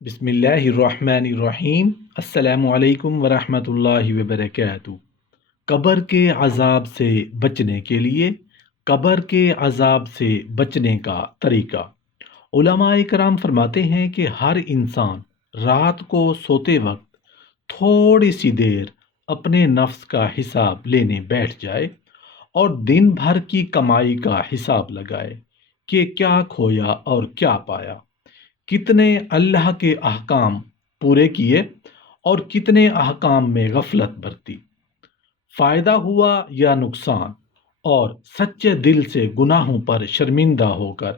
بسم اللہ الرحمن الرحیم۔ السلام علیکم ورحمۃ اللہ وبرکاتہ۔ قبر کے عذاب سے بچنے کے لیے قبر کے عذاب سے بچنے کا طریقہ۔ علماء کرام فرماتے ہیں کہ ہر انسان رات کو سوتے وقت تھوڑی سی دیر اپنے نفس کا حساب لینے بیٹھ جائے اور دن بھر کی کمائی کا حساب لگائے کہ کیا کھویا اور کیا پایا، کتنے اللہ کے احکام پورے کیے اور کتنے احکام میں غفلت برتی، فائدہ ہوا یا نقصان، اور سچے دل سے گناہوں پر شرمندہ ہو کر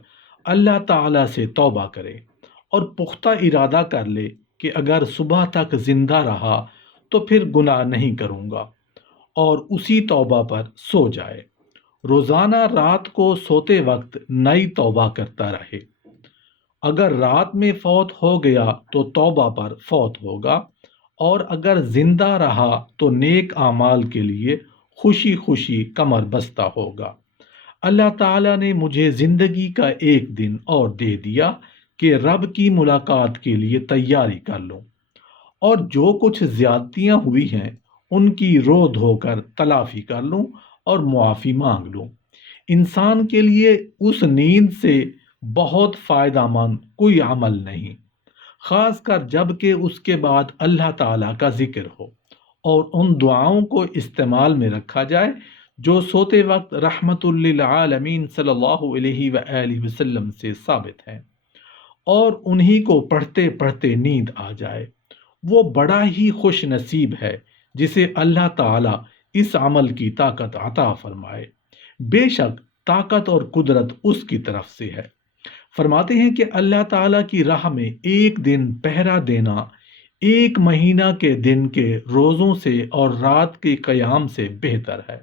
اللہ تعالیٰ سے توبہ کرے اور پختہ ارادہ کر لے کہ اگر صبح تک زندہ رہا تو پھر گناہ نہیں کروں گا، اور اسی توبہ پر سو جائے۔ روزانہ رات کو سوتے وقت نئی توبہ کرتا رہے۔ اگر رات میں فوت ہو گیا تو توبہ پر فوت ہوگا، اور اگر زندہ رہا تو نیک اعمال کے لیے خوشی خوشی کمر بستہ ہوگا۔ اللہ تعالیٰ نے مجھے زندگی کا ایک دن اور دے دیا کہ رب کی ملاقات کے لیے تیاری کر لوں، اور جو کچھ زیادتیاں ہوئی ہیں ان کی رو دھو کر تلافی کر لوں اور معافی مانگ لوں۔ انسان کے لیے اس نیند سے بہت فائدہ مند کوئی عمل نہیں، خاص کر جب کہ اس کے بعد اللہ تعالیٰ کا ذکر ہو اور ان دعاؤں کو استعمال میں رکھا جائے جو سوتے وقت رحمت للعالمین صلی اللہ علیہ وآلہ وسلم سے ثابت ہیں، اور انہی کو پڑھتے پڑھتے نیند آ جائے۔ وہ بڑا ہی خوش نصیب ہے جسے اللہ تعالیٰ اس عمل کی طاقت عطا فرمائے۔ بے شک طاقت اور قدرت اس کی طرف سے ہے۔ فرماتے ہیں کہ اللہ تعالیٰ کی راہ میں ایک دن پہرا دینا ایک مہینہ کے دن کے روزوں سے اور رات کے قیام سے بہتر ہے،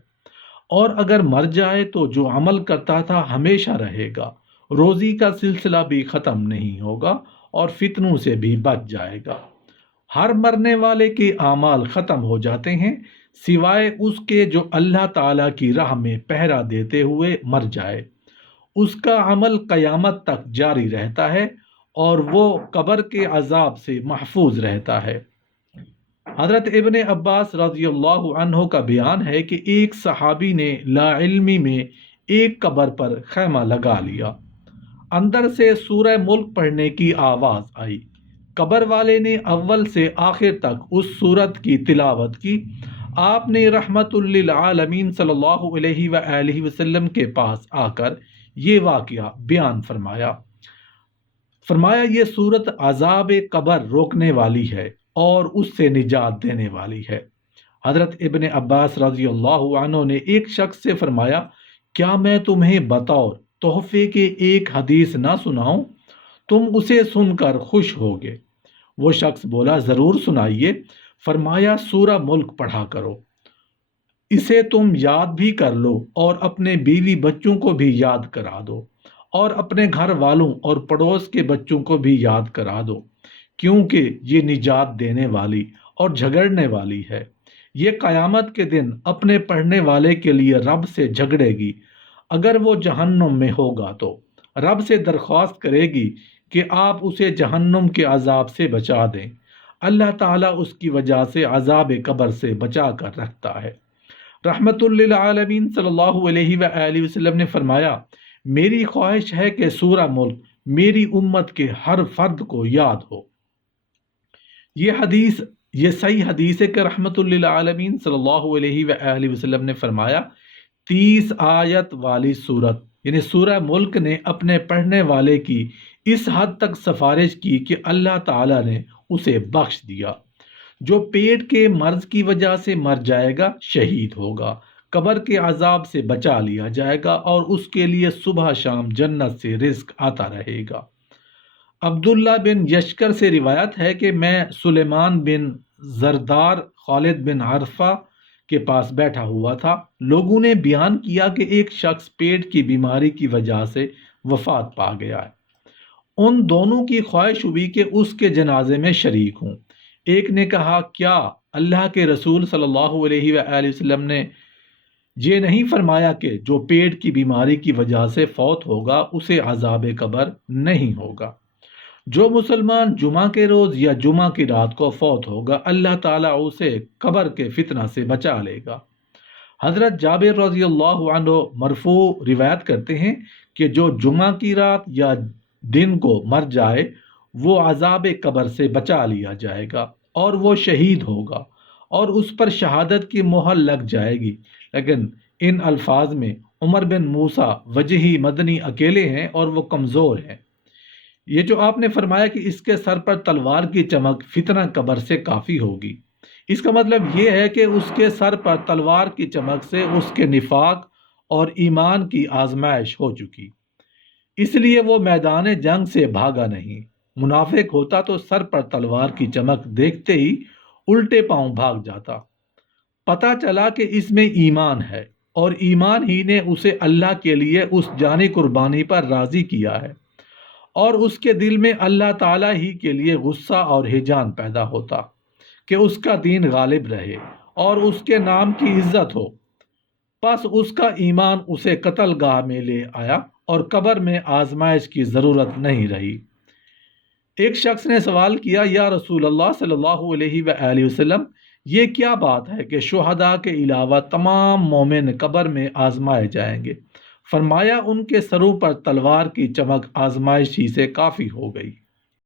اور اگر مر جائے تو جو عمل کرتا تھا ہمیشہ رہے گا، روزی کا سلسلہ بھی ختم نہیں ہوگا اور فتنوں سے بھی بچ جائے گا۔ ہر مرنے والے کے اعمال ختم ہو جاتے ہیں سوائے اس کے جو اللہ تعالیٰ کی راہ میں پہرا دیتے ہوئے مر جائے، اس کا عمل قیامت تک جاری رہتا ہے اور وہ قبر کے عذاب سے محفوظ رہتا ہے۔ حضرت ابن عباس رضی اللہ عنہ کا بیان ہے کہ ایک صحابی نے لا علمی میں ایک قبر پر خیمہ لگا لیا۔ اندر سے سورہ ملک پڑھنے کی آواز آئی۔ قبر والے نے اول سے آخر تک اس سورت کی تلاوت کی۔ آپ نے رحمت للعالمین صلی اللہ علیہ وآلہ وسلم کے پاس آ کر یہ واقعہ بیان فرمایا یہ صورت عذاب قبر روکنے والی ہے اور اس سے نجات دینے والی ہے۔ حضرت ابن عباس رضی اللہ عنہ نے ایک شخص سے فرمایا، کیا میں تمہیں بطور تحفے کے ایک حدیث نہ سناؤں؟ تم اسے سن کر خوش ہوگے۔ وہ شخص بولا، ضرور سنائیے۔ فرمایا، سورہ ملک پڑھا کرو، اسے تم یاد بھی کر لو اور اپنے بیوی بچوں کو بھی یاد کرا دو، اور اپنے گھر والوں اور پڑوس کے بچوں کو بھی یاد کرا دو، کیونکہ یہ نجات دینے والی اور جھگڑنے والی ہے۔ یہ قیامت کے دن اپنے پڑھنے والے کے لیے رب سے جھگڑے گی۔ اگر وہ جہنم میں ہوگا تو رب سے درخواست کرے گی کہ آپ اسے جہنم کے عذاب سے بچا دیں۔ اللہ تعالیٰ اس کی وجہ سے عذاب قبر سے بچا کر رکھتا ہے۔ رحمت للعالمین صلی اللہ علیہ وآلہ وسلم نے فرمایا، میری خواہش ہے کہ سورہ ملک میری امت کے ہر فرد کو یاد ہو۔ یہ صحیح حدیث ہے کہ رحمت للعالمین صلی اللہ علیہ وآلہ وسلم نے فرمایا، 30 آیت والی سورت یعنی سورہ ملک نے اپنے پڑھنے والے کی اس حد تک سفارش کی کہ اللہ تعالیٰ نے اسے بخش دیا۔ جو پیٹ کے مرض کی وجہ سے مر جائے گا شہید ہوگا، قبر کے عذاب سے بچا لیا جائے گا اور اس کے لیے صبح شام جنت سے رزق آتا رہے گا۔ عبداللہ بن یشکر سے روایت ہے کہ میں سلیمان بن زردار خالد بن عرفہ کے پاس بیٹھا ہوا تھا۔ لوگوں نے بیان کیا کہ ایک شخص پیٹ کی بیماری کی وجہ سے وفات پا گیا ہے۔ ان دونوں کی خواہش ہوئی کہ اس کے جنازے میں شریک ہوں۔ ایک نے کہا، کیا اللہ کے رسول صلی اللہ علیہ وآلہ وسلم نے یہ نہیں فرمایا کہ جو پیٹ کی بیماری کی وجہ سے فوت ہوگا اسے عذاب قبر نہیں ہوگا؟ جو مسلمان جمعہ کے روز یا جمعہ کی رات کو فوت ہوگا اللہ تعالیٰ اسے قبر کے فتنہ سے بچا لے گا۔ حضرت جابر رضی اللہ عنہ مرفوع روایت کرتے ہیں کہ جو جمعہ کی رات یا دن کو مر جائے وہ عذاب قبر سے بچا لیا جائے گا اور وہ شہید ہوگا اور اس پر شہادت کی مہر لگ جائے گی۔ لیکن ان الفاظ میں عمر بن موسیٰ وجہی مدنی اکیلے ہیں اور وہ کمزور ہیں۔ یہ جو آپ نے فرمایا کہ اس کے سر پر تلوار کی چمک فتنہ قبر سے کافی ہوگی، اس کا مطلب یہ ہے کہ اس کے سر پر تلوار کی چمک سے اس کے نفاق اور ایمان کی آزمائش ہو چکی، اس لیے وہ میدان جنگ سے بھاگا نہیں۔ منافق ہوتا تو سر پر تلوار کی چمک دیکھتے ہی الٹے پاؤں بھاگ جاتا۔ پتہ چلا کہ اس میں ایمان ہے اور ایمان ہی نے اسے اللہ کے لیے اس جانی قربانی پر راضی کیا ہے، اور اس کے دل میں اللہ تعالیٰ ہی کے لیے غصہ اور ہجان پیدا ہوتا کہ اس کا دین غالب رہے اور اس کے نام کی عزت ہو۔ پس اس کا ایمان اسے قتل گاہ میں لے آیا اور قبر میں آزمائش کی ضرورت نہیں رہی۔ ایک شخص نے سوال کیا، یا رسول اللہ صلی اللہ علیہ وآلہ وسلم، یہ کیا بات ہے کہ شہداء کے علاوہ تمام مومن قبر میں آزمائے جائیں گے؟ فرمایا ان کے سروں پر تلوار کی چمک آزمائش ہی سے کافی ہو گئی۔